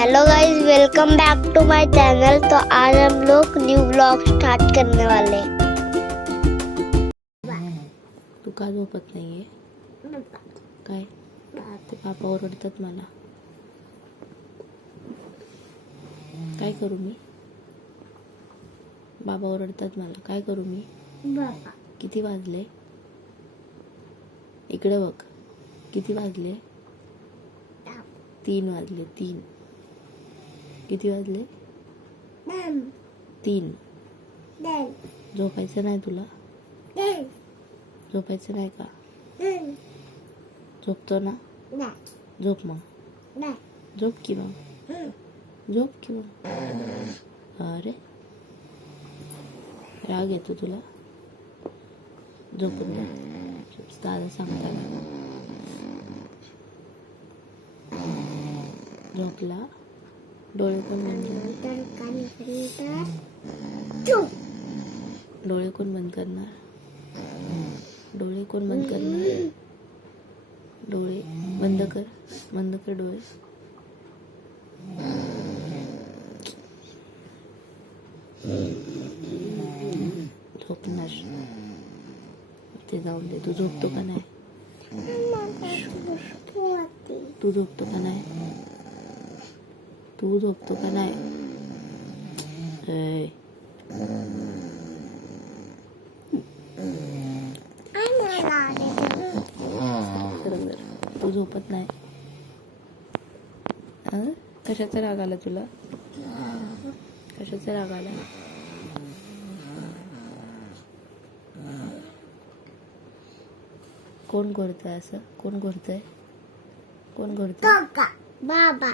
Hello guys, welcome back to my channel. तो आज हम लोग न्यू ब्लॉग स्टार्ट करने वाले हैं। तू का झोपत नाहीये? काय ते पापा ओरडतात मला. काय करू मी? बाबा ओरडतात मला. काय करू मी? किती वाजले? इकडे बघ. किती वाजले? 3 वाजले. 3. किती वाजले? 3. झोपायचं नाही तुला? झोपायचं नाही का? झोपतो ना? झोप मग. झोप की मग. झोप की मग. अरे राग येतो तुला? झोपून जा. दादा सांगताना झोपला. डोळे कोण बंद करणार? डोळे कोण बंद करणार? डोळे कोण बंद करणार? डोळे बंद कर. बंद कर डोळे. झोपणार ते जाऊन दे. तू झोपतो का नाही? तू झोपतो का नाही? तू झोपतो का नाही? तू झोपत नाही? कशाचा राग आला तुला? कशाचा राग आला? कोण करतंय असं? कोण करतंय? कोण करतंय? बाबा.